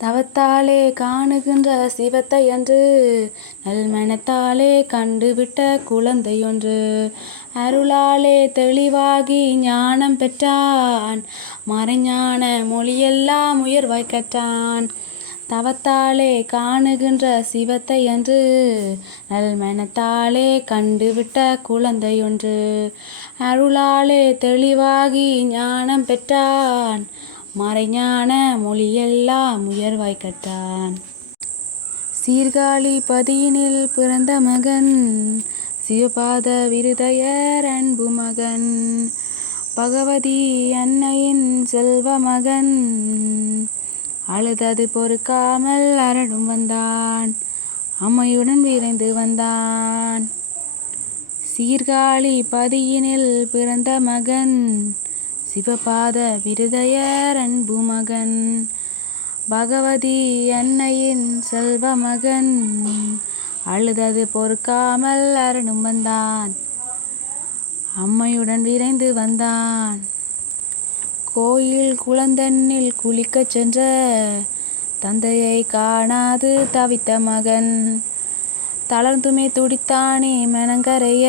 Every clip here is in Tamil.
தவத்தாலே காணுகின்ற சிவத்தையன்று நல்மனத்தாலே கண்டுவிட்ட குழந்தையொன்று. அருளாலே தெளிவாகி ஞானம் பெற்றான், மறைஞான மொழியெல்லாம் உயர்வாய்க் கற்றான். தவத்தாலே காணுகின்ற சிவத்தையன்று நல்மனத்தாலே கண்டுவிட்ட குழந்தையொன்று. அருளாலே தெளிவாகி ஞானம் பெற்றான், மறைஞான மொழியெல்லாம் உயர்வாய்க் கற்றான். சீர்காழி பதியினில் பிறந்த மகன், சிவபாத விருதையர் அன்பு மகன். பகவதி அன்னையின் செல்வ மகன், அழுதது பொறுக்காமல் அரணும் வந்தான், அம்மையுடன் விரைந்து வந்தான். சீர்காழி பதியினில் பிறந்த மகன், சிவபாத விருதையர் அன்பு மகன். பகவதி அன்னையின் செல்வ மகன், அழுதது பொறுக்காமல் அரணும் வந்தான், அம்மையுடன் விரைந்து வந்தான். கோயில் குளந்தண்ணில் குளிக்கச் சென்ற தந்தையை காணாது தவித்த மகன், தளர்ந்துமே துடித்தானே மனங்கரைய,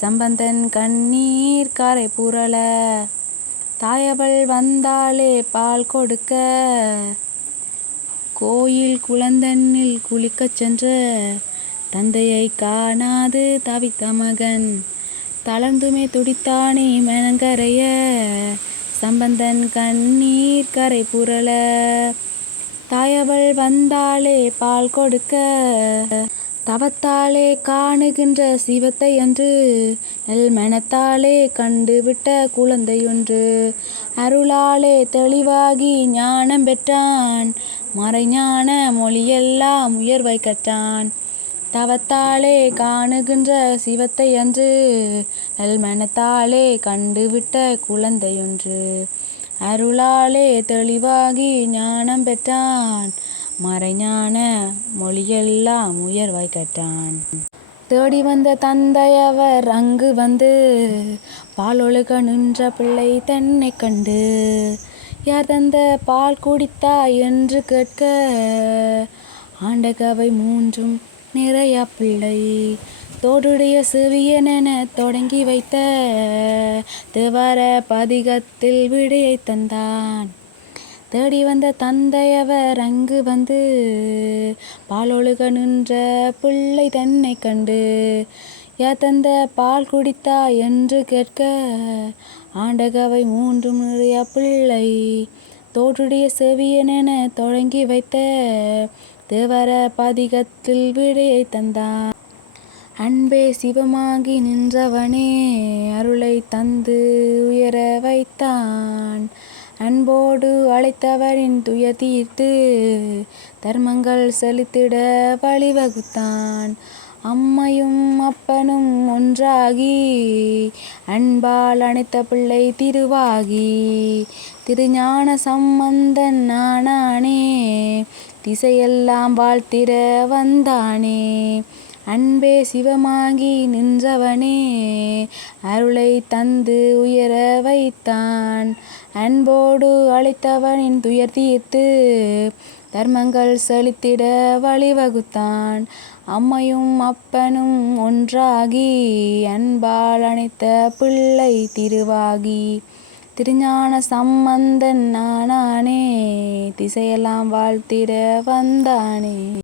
சம்பந்தன் கண்ணீர் கரை புரள. தாயவள் வந்தாளே பால் கொடுக்க, கோயில் குளந்தண்ணில் குளிக்கச் சென்ற தந்தையை காணாது தவித்த மகன், தளர்ந்துமே துடித்தானே மனங்கரைய, சம்பந்தன் கண்ணீர் கரை புரள. தாயவள் வந்தாளே பால் கொடுக்க, தவத்தாலே காணுகின்ற சிவத்தையன்று நல்மனத்தாலே கண்டுவிட்ட குழந்தையொன்று. அருளாலே தெளிவாகி ஞானம் பெற்றான், மறைஞான மொழியெல்லாம் உயர்வாய்க் கற்றான். தவத்தாலே காணுகின்ற சிவத்தையன்று நல்மனத்தாலே கண்டுவிட்ட குழந்தையொன்று. அருளாலே தெளிவாகி ஞானம் பெற்றான், மறைஞான மொழியெல்லாம் உயர்வாய்க் கற்றான். தேடி வந்த தந்தையவர் அங்கு வந்து, பாலொழுக நின்ற பிள்ளை தன்னை கண்டு, யார் தந்த பால் குடித்தாய் என்று கேட்க, ஆண்டகவை மூன்றும் நிறைய பிள்ளை தோடுடைய செவியனென தொடங்கி வைத்த, தேவார பதிகத்தில் விடையை தந்தான். தேடி வந்த தந்தையவர் அங்கு வந்து, பாலொழுக நின்ற பிள்ளை தன்னை கண்டு, யார் தந்த பால் குடித்தாய் என்று கேட்க, ஆண்டகவை மூன்றும் நிறைய பிள்ளை தோற்றுடைய செவியனென தொடங்கி வைத்த, தேவார பதிகத்தில் விடையை தந்தான். அன்பே சிவமாகி நின்றவனே அருளை தந்து உயர வைத்தான், அன்போடு அழைத்தவரின் துயர் தீர்த்து தர்மங்கள் செலுத்திட வழிவகுத்தான். அம்மையும் அப்பனும் ஒன்றாகி அன்பால் அணைத்த பிள்ளை திருவாகி, திருஞான சம்பந்தன் ஆனானே திசையெல்லாம் வாழ்த்திட வந்தானே. அன்பே சிவமாகி நின்றவனே அருளை தந்து உயர வைத்தான், அன்போடு அழைத்தவனின் துயர் தீர்த்து தர்மங்கள் செலுத்திட வழிவகுத்தான். அம்மையும் அப்பனும் ஒன்றாகி அன்பால் அணைத்த பிள்ளை திருவாகி, திருஞான சம்பந்தன் ஆனானே திசையெல்லாம் வாழ்த்திட வந்தானே.